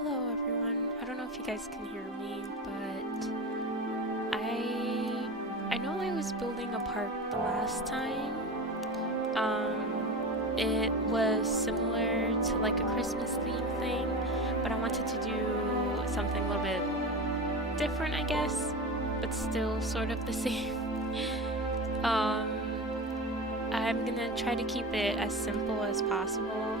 Hello everyone. I don't know if you guys can hear me, but I know I was building a park the last time. It was similar to like a Christmas theme thing, but I wanted to do something a little bit different, I guess, but still sort of the same. um, I'm gonna try to keep it as simple as possible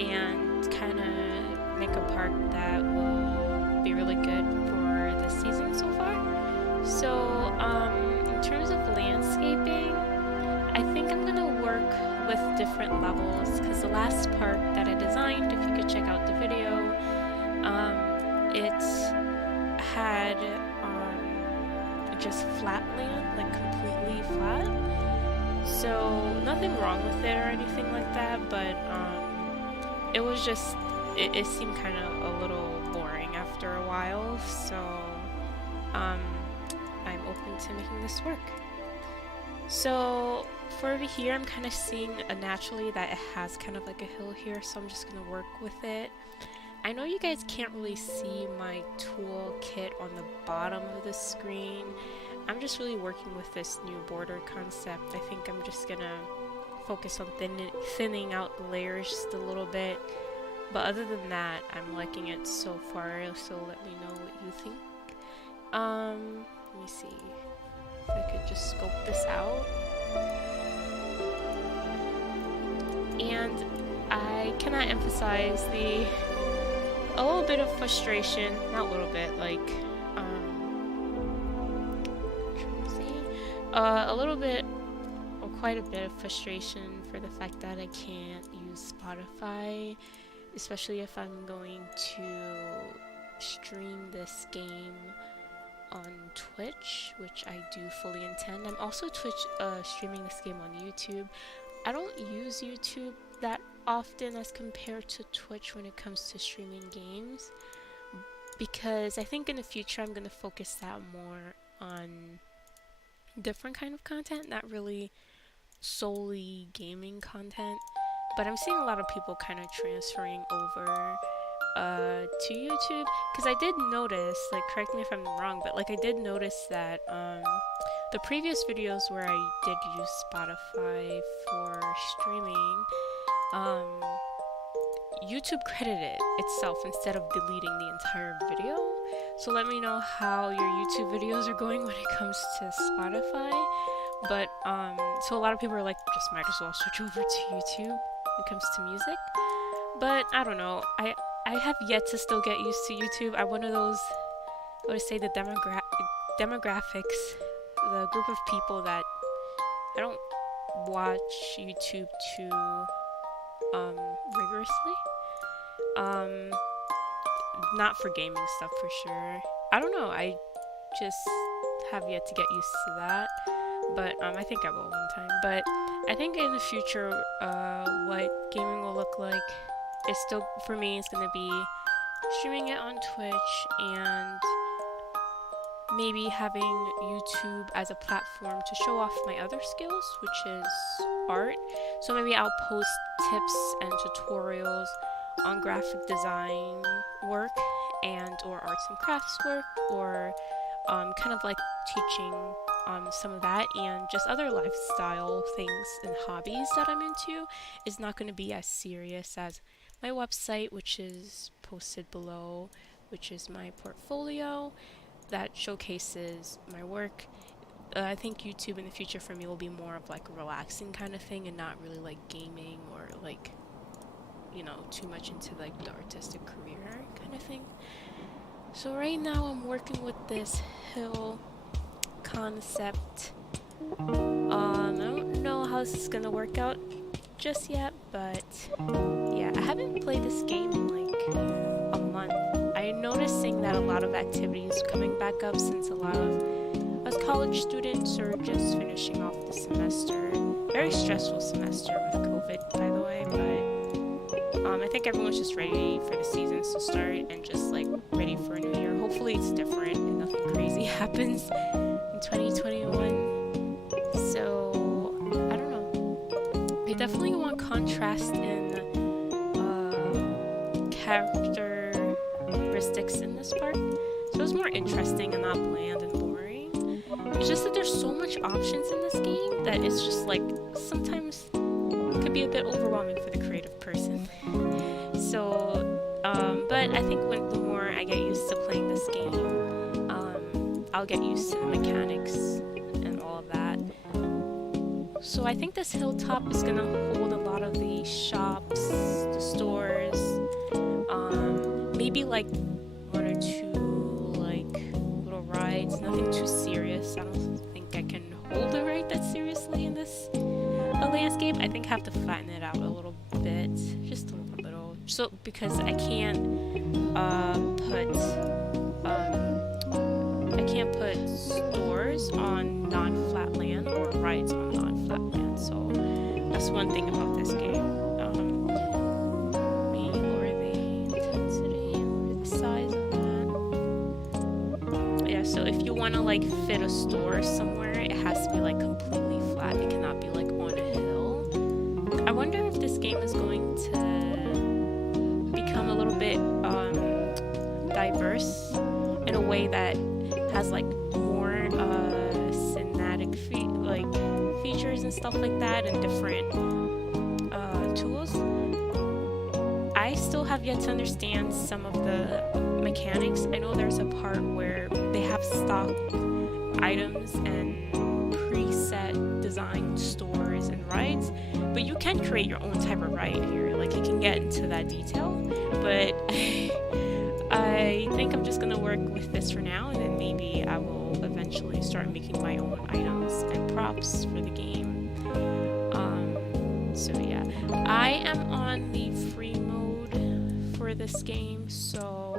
and kind of make a park that will be really good for this season so far. So, in terms of landscaping, I think I'm gonna work with different levels because the last park that I designed, if you could check out the video, it had just flat land, like completely flat. So nothing wrong with it or anything like that, but it was just it seemed kind of a little boring after a while. So I'm open to making this work. So for over here, I'm kind of seeing naturally that it has kind of like a hill here, so I'm just gonna work with it. I know you guys can't really see my tool kit on the bottom of the screen. I'm just really working with this new border concept. I think I'm just gonna focus on thinning out the layers just a little bit. But other than that, I'm liking it so far, so let me know what you think. Let me see if I could just scope this out. And I cannot emphasize a little bit of frustration, not a little bit, like, a little bit, or quite a bit of frustration for the fact that I can't use Spotify, especially if I'm going to stream this game on Twitch, which I do fully intend. I'm also streaming this game on YouTube. I don't use YouTube that often as compared to Twitch when it comes to streaming games, because I think in the future I'm going to focus that more on different kind of content, not really solely gaming content. But I'm seeing a lot of people kind of transferring over to YouTube, because I did notice, like, correct me if I'm wrong, but like I did notice that the previous videos where I did use Spotify for streaming, YouTube credited itself instead of deleting the entire video. So let me know how your YouTube videos are going when it comes to Spotify. But so a lot of people are like, just might as well switch over to YouTube when it comes to music. But I don't know, I have yet to still get used to YouTube. I'm one of those, I would say, the demographics, the group of people that I don't watch YouTube too rigorously. Not for gaming stuff for sure. I don't know, I just have yet to get used to that. But I think I will one time. But I think in the future, what gaming will look like is still, for me, it's gonna be streaming it on Twitch and maybe having YouTube as a platform to show off my other skills, which is art. So maybe I'll post tips and tutorials on graphic design work and or arts and crafts work, or kind of like teaching some of that, and just other lifestyle things and hobbies that I'm into is not going to be as serious as my website, which is posted below, which is my portfolio that showcases my work. I think YouTube in the future for me will be more of like a relaxing kind of thing and not really like gaming or like, you know, too much into like the artistic career kind of thing. So right now I'm working with this hill concept. I don't know how this is gonna work out just yet, but yeah, I haven't played this game in like a month. I'm noticing that a lot of activities are coming back up since a lot of us college students are just finishing off the semester. Very stressful semester with COVID, by the way, but I think everyone's just ready for the seasons to start and just like ready for a new year. Hopefully it's different and nothing crazy happens in 2021. So I don't know. I definitely want contrast in character logistics in this park. So it's more interesting and not bland and boring. It's just that there's so much options in this game that it's just like sometimes it could be a bit overwhelming for the creative person. So, but I think the more I get used to playing this game, I'll get used to the mechanics and all of that. So I think this hilltop is gonna hold a lot of the shops, the stores, maybe like one or two like little rides, nothing too serious. I don't think I can hold a ride that seriously in this landscape. I think I have to flatten it out a little bit, just a little, so because I can't put stores on non-flat land or rides on non-flat land. So that's one thing about this game. Maybe lower the intensity, lower the size of that. Yeah, so if you want to like fit a store somewhere, it has to be like completely flat. It cannot be like on a hill. I wonder if this game is going to become a little bit diverse in a way that has like more cinematic features and stuff like that, and different tools. I still have yet to understand some of the mechanics. I know there's a part where they have stock items and preset design stores and rides, but you can create your own type of ride here. Like, you can get into that detail, but I think I'm just gonna work with this for now, and then maybe I will eventually start making my own items and props for the game. So yeah, I am on the free mode for this game, so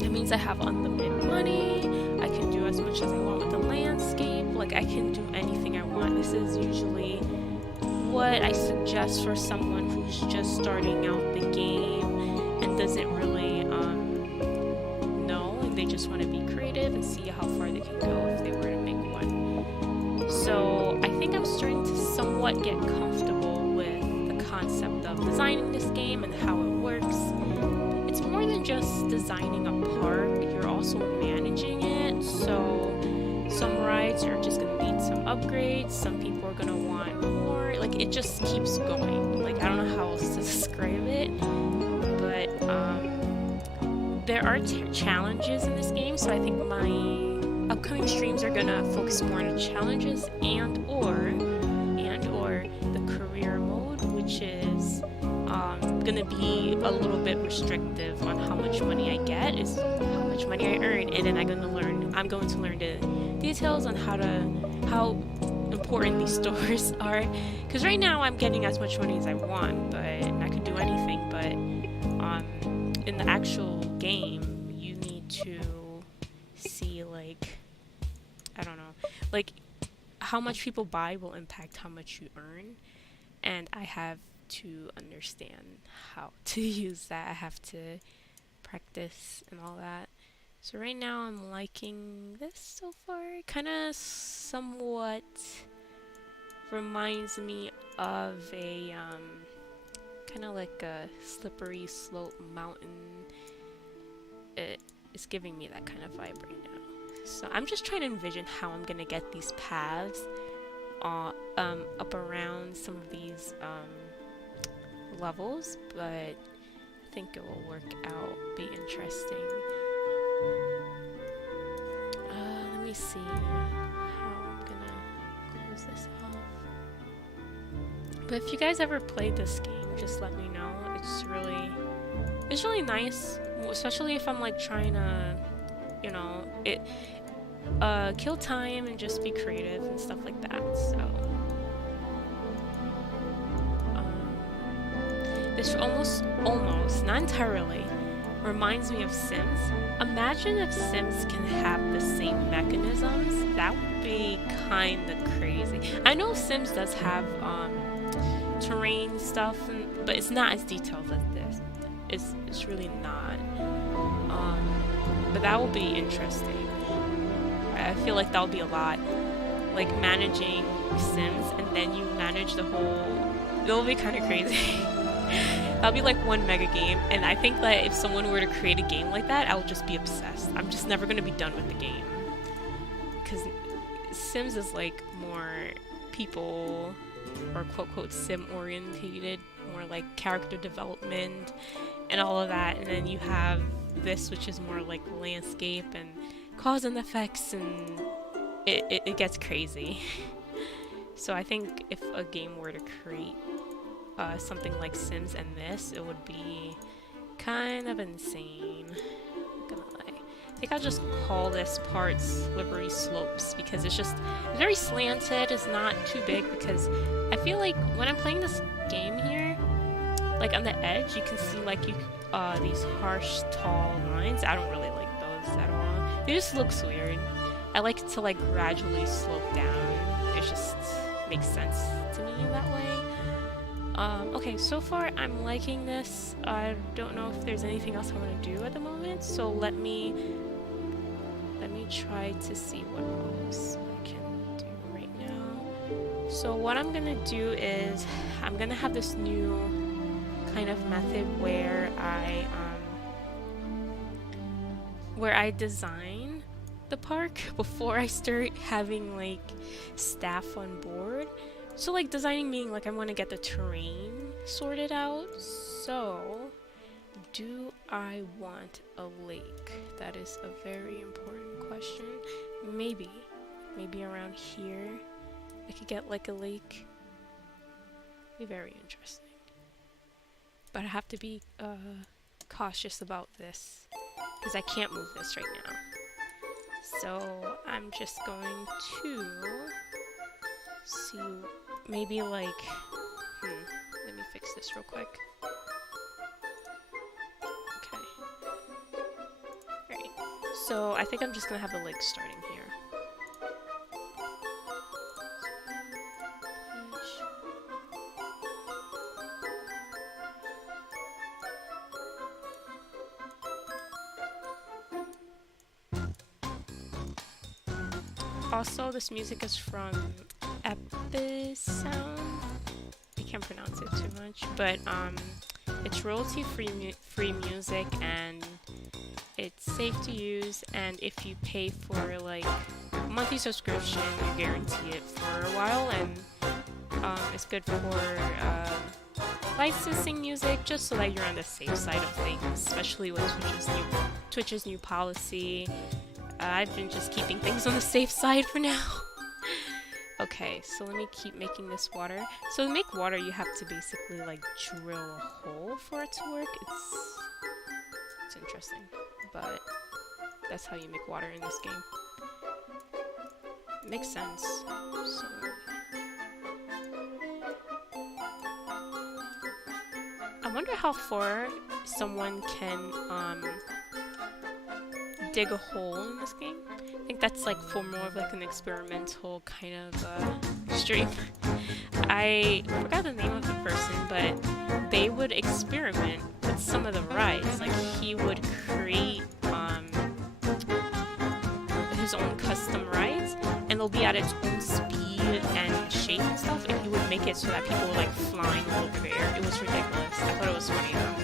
it means I have unlimited money. I can do as much as I want with the landscape. Like, I can do anything I want. This is usually what I suggest for someone who's just starting out the game and doesn't really know, and they just want to be creative and see how far they can go if they were to make one. So I think I'm starting to somewhat get comfortable with the concept of designing this game and how it works. It's more than just designing a park, you're also managing it. So some rides are just going to need some upgrades, some people are going to want more. Like, it just keeps going. Like, I don't know how else to describe it, but there are challenges in this game, so I think my upcoming streams are gonna focus more on the challenges and or the career mode, which is gonna be a little bit restrictive on how much money I get, is how much money I earn, and then I'm going to learn the details on how important these stores are, because right now I'm getting as much money as I want, but I could do anything. But in the actual game, you need to see, like, I don't know, like, how much people buy will impact how much you earn, and I have to understand how to use that. I have to practice and all that. So right now I'm liking this so far. Kind of somewhat reminds me of a kind of like a slippery slope mountain. It's giving me that kind of vibe right now. So I'm just trying to envision how I'm gonna get these paths up around some of these levels, but I think it will work out, be interesting. Let me see how I'm gonna close this off. But if you guys ever played this game, just let me know. It's really nice, especially if I'm like trying to, you know, kill time and just be creative and stuff like that. So this almost, not entirely, reminds me of Sims. Imagine if Sims can have the same mechanisms. That would be kind of crazy. I know Sims does have terrain stuff, but it's not as detailed as this. It's really not. But that will be interesting. I feel like that would be a lot. Like managing Sims and then you manage the whole. It'll be kind of crazy. That'll be like one mega game, and I think that if someone were to create a game like that, I'll just be obsessed. I'm just never gonna be done with the game. Because Sims is like more people, or quote quote sim orientated, more like character development and all of that, and then you have this which is more like landscape and cause and effects, and it gets crazy. So I think if a game were to create something like Sims and this, it would be kind of insane. Not gonna lie. I think I'll just call this part Slippery Slopes because it's very slanted. It's not too big because I feel like when I'm playing this game here, like on the edge, you can see like these harsh, tall lines. I don't really like those at all. They just look weird. I like it to like gradually slope down. It just makes sense to me that way. Okay, so far I'm liking this. I don't know if there's anything else I want to do at the moment, so let me try to see what else I can do right now. So what I'm gonna do is I'm gonna have this new kind of method where I design the park before I start having like staff on board. So like designing meaning like I want to get the terrain sorted out. So do I want a lake? That is a very important question. Maybe around here I could get like a lake. Be very interesting. But I have to be cautious about this because I can't move this right now. So I'm just going to see, maybe like, let me fix this real quick. Okay. Alright. So I think I'm just gonna have the lake starting here. Also, this music is from Episound. I can't pronounce it too much, but it's royalty-free music, and it's safe to use. And if you pay for like a monthly subscription, you guarantee it for a while, and it's good for licensing music, just so that you're on the safe side of things, especially with Twitch's new policy. I've been just keeping things on the safe side for now. Okay, so let me keep making this water. So to make water, you have to basically like drill a hole for it to work. It's interesting, but that's how you make water in this game. It makes sense. So I wonder how far someone can dig a hole in this game. I think that's like for more of like an experimental kind of stream. I forgot the name of the person, but they would experiment with some of the rides. Like he would create his own custom rides, and they'll be at its own speed and shape and stuff, and he would make it so that people were like flying all over the air. It was ridiculous. I thought it was funny though.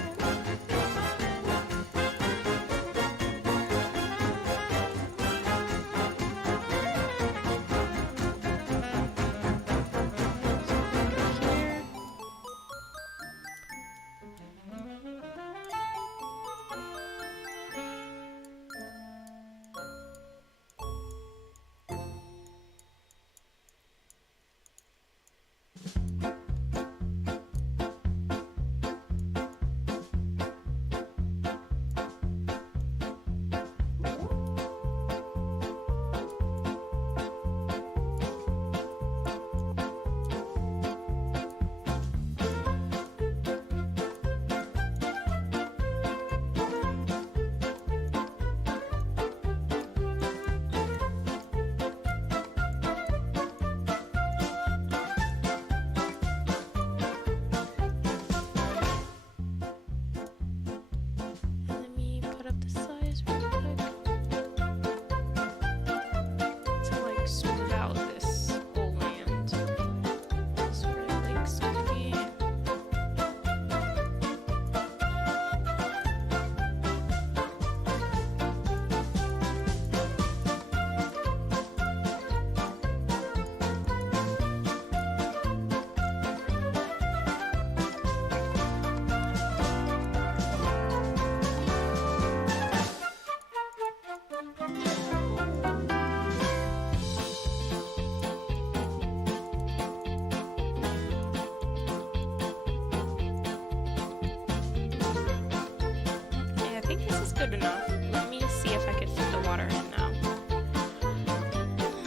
good enough. Let me see if I can fit the water in now.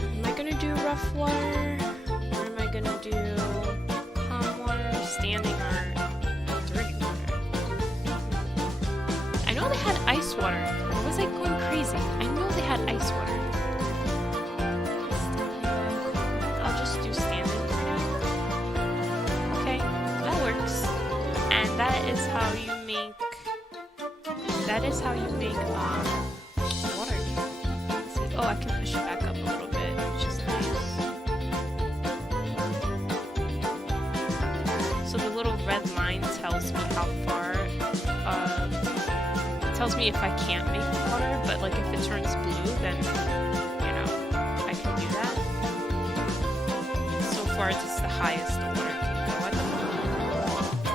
Am I gonna do rough water? Or am I gonna do calm water, standing, or dirty water? I know they had ice water. Or was I going crazy? I know they had ice water. I'll just do standing for now. Okay, that works. And that is how you make water. Let's see. Oh, I can push it back up a little bit, which is nice. So the little red line tells me how far, tells me if I can't make water, but like if it turns blue, then, you know, I can do that. So far, this is the highest the water can go at the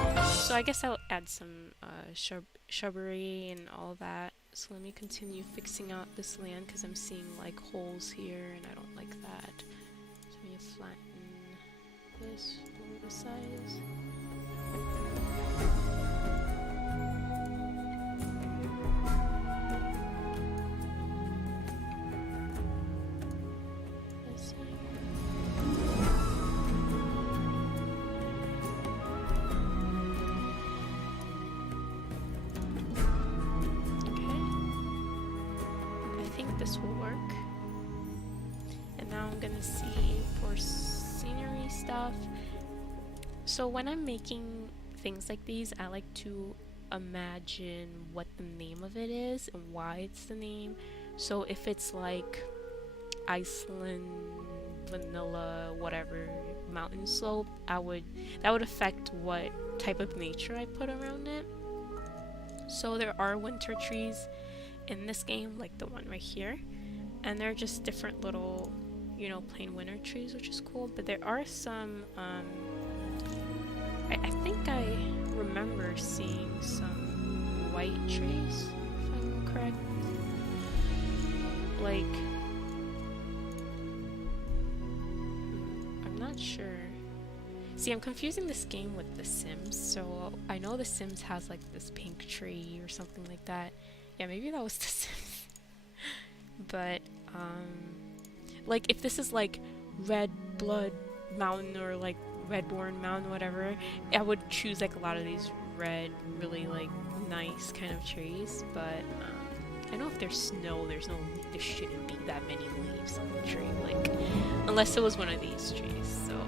moment. So I guess I'll add some shrubbery and all that. So let me continue fixing out this land because I'm seeing like holes here and I don't like that. So I'm going to flatten this, lower the size. This here. This will work. And now I'm gonna see for scenery stuff. So when I'm making things like these, I like to imagine what the name of it is and why it's the name. So if it's like Iceland, vanilla, whatever, mountain slope, that would affect what type of nature I put around it. So there are winter trees in this game, like the one right here, and they're just different little, you know, plain winter trees, which is cool. But there are some I think I remember seeing some white trees, if I'm correct. Like, I'm not sure. See, I'm confusing this game with The Sims. So I know The Sims has like this pink tree or something like that. Yeah, maybe that was The Sims. But, like, if this is, like, Red Blood Mountain or, like, Redbourne Mountain, whatever, I would choose, like, a lot of these red, really, like, nice kind of trees. But, I know if there's snow, there shouldn't be that many leaves on the tree, like, unless it was one of these trees. So,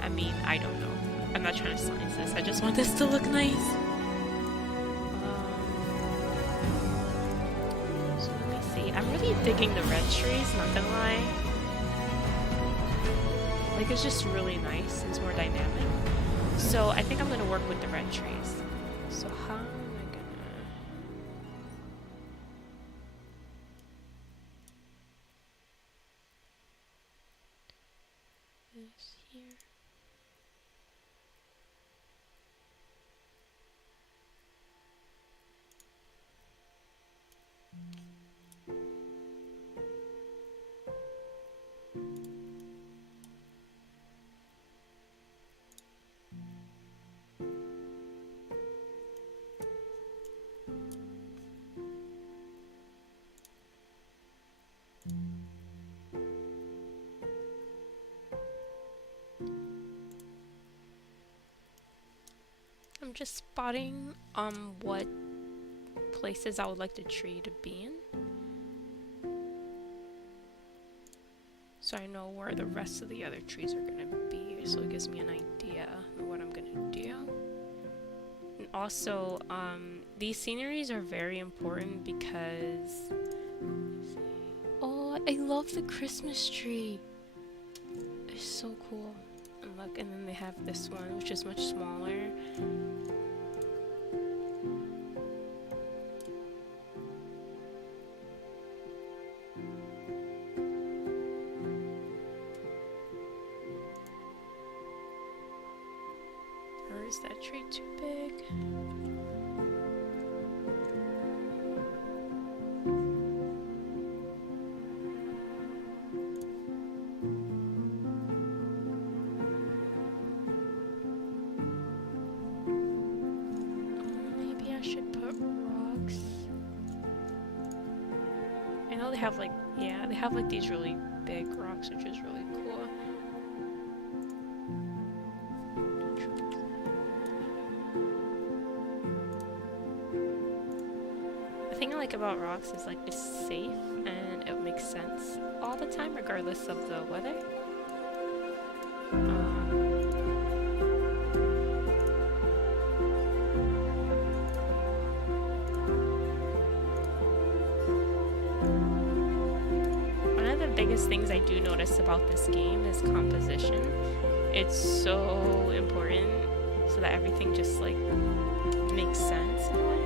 I mean, I don't know. I'm not trying to science this. I just want this to look nice. I'm really digging the red trees, not gonna lie. Like, it's just really nice, it's more dynamic. So I think I'm gonna work with the red trees. So how am I gonna... This here. I'm just spotting what places I would like the tree to be in, so I know where the rest of the other trees are gonna be, so it gives me an idea of what I'm gonna do. And also, these sceneries are very important because, oh, I love the Christmas tree. It's so cool. And look, and then they have this one, which is much smaller. Or is that tree too big? Maybe I should put rocks. I know they have like, yeah, they have like these really big rocks, which is really cool. The thing I like about rocks is like it's safe and it makes sense all the time, regardless of the weather. One of the biggest things I do notice about this game is composition. It's so important so that everything just like makes sense in a way.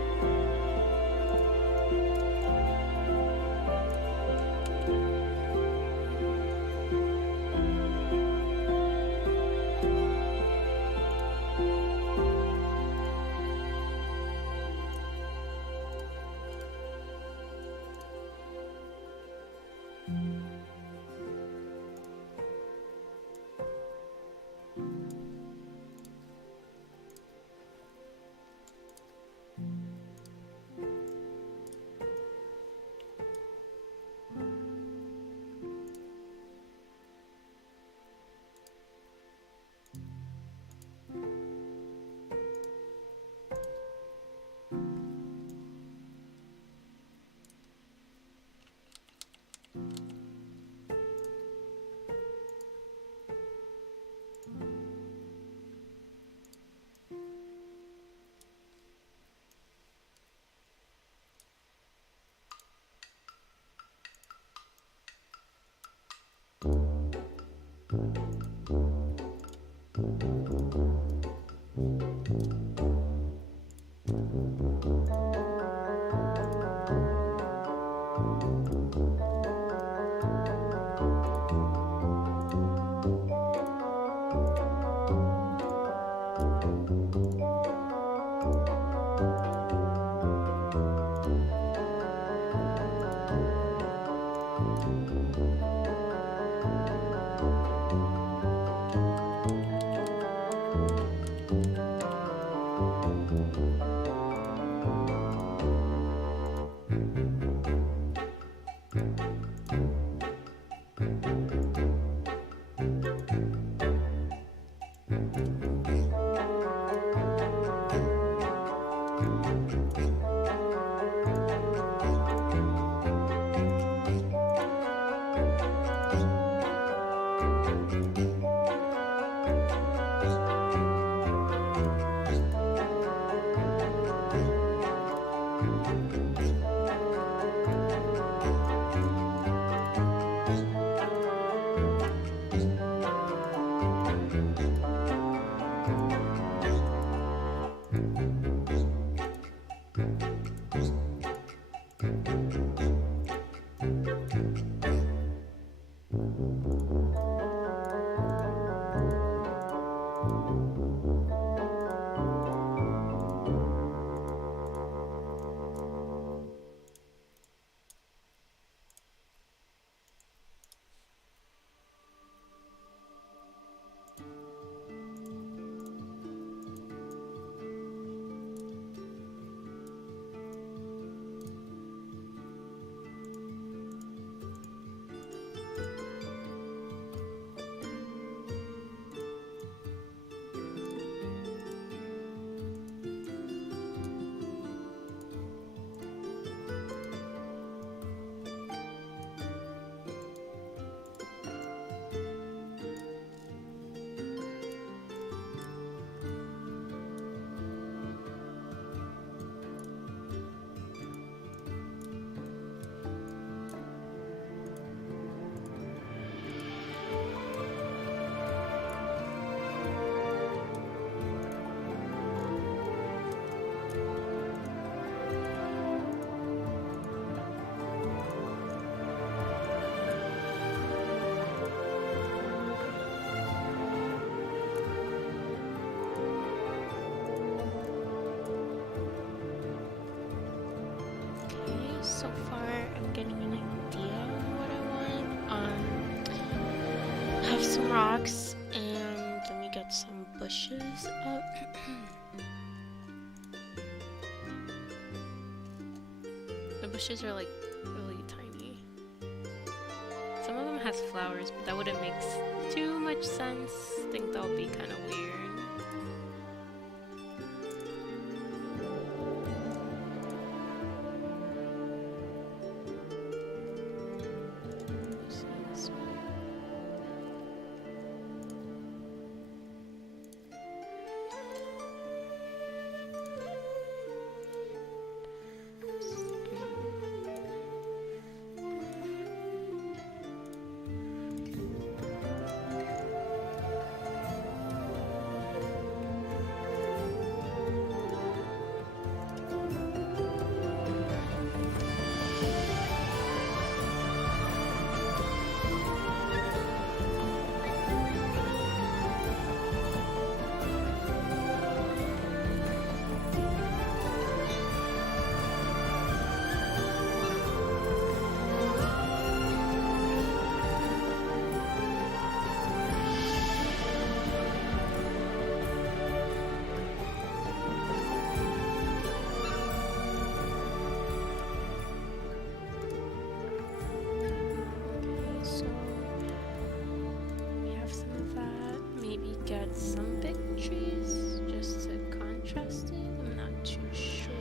So far, I'm getting an idea of what I want. I have some rocks, and let me get some bushes up. The bushes are like really tiny. some of them has flowers, but that wouldn't make too much sense. I think that'll be kind of weird. Get some big trees just to contrast it. I'm not too sure.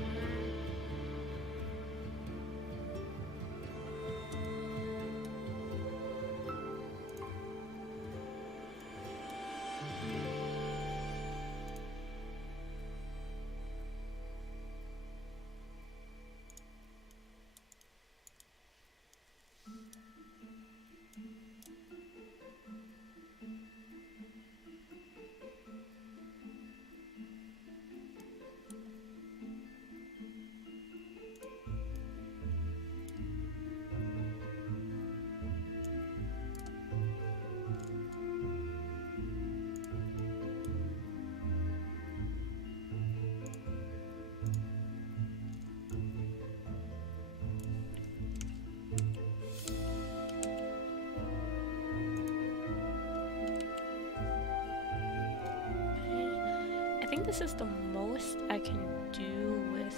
I think this is the most I can do with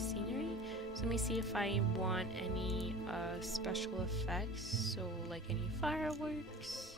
scenery. So let me see if I want any special effects. So like any fireworks.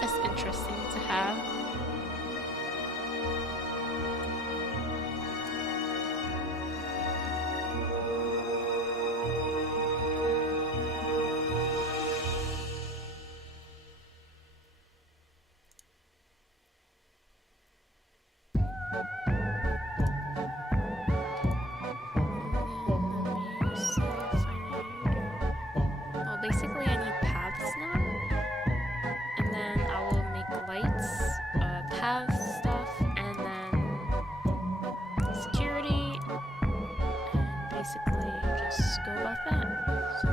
That's interesting to have. Well, basically I need paths now. And then I will make lights, paths stuff, and then security, and basically just go about that. So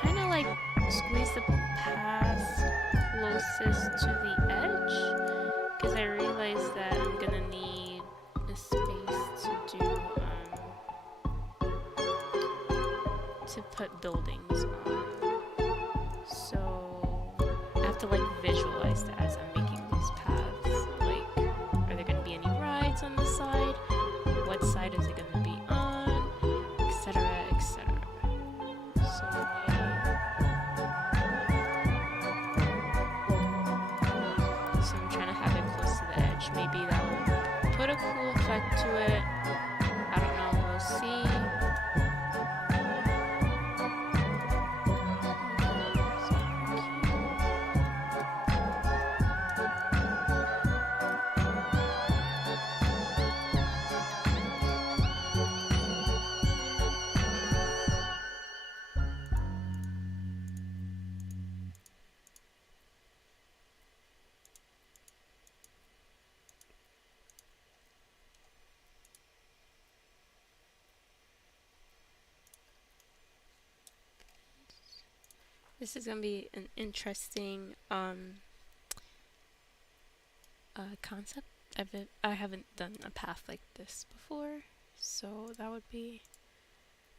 trying to like squeeze the path closest to the edge because I realize put buildings on. So I have to like visualize that as I'm making these paths. Like, are there gonna be any rides on the side? What side is it gonna be on? Etc. etc. So I'm trying to have it close to the edge. Maybe that will put a cool effect to it. I don't know, we'll see. This is gonna be an interesting concept. I haven't done a path like this before, so that would be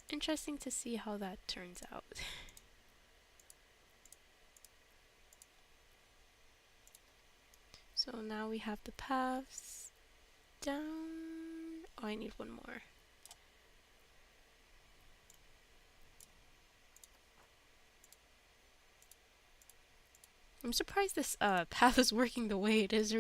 interesting to see how that turns out. So now we have the paths down. Oh, I need one more. I'm surprised this path is working the way it is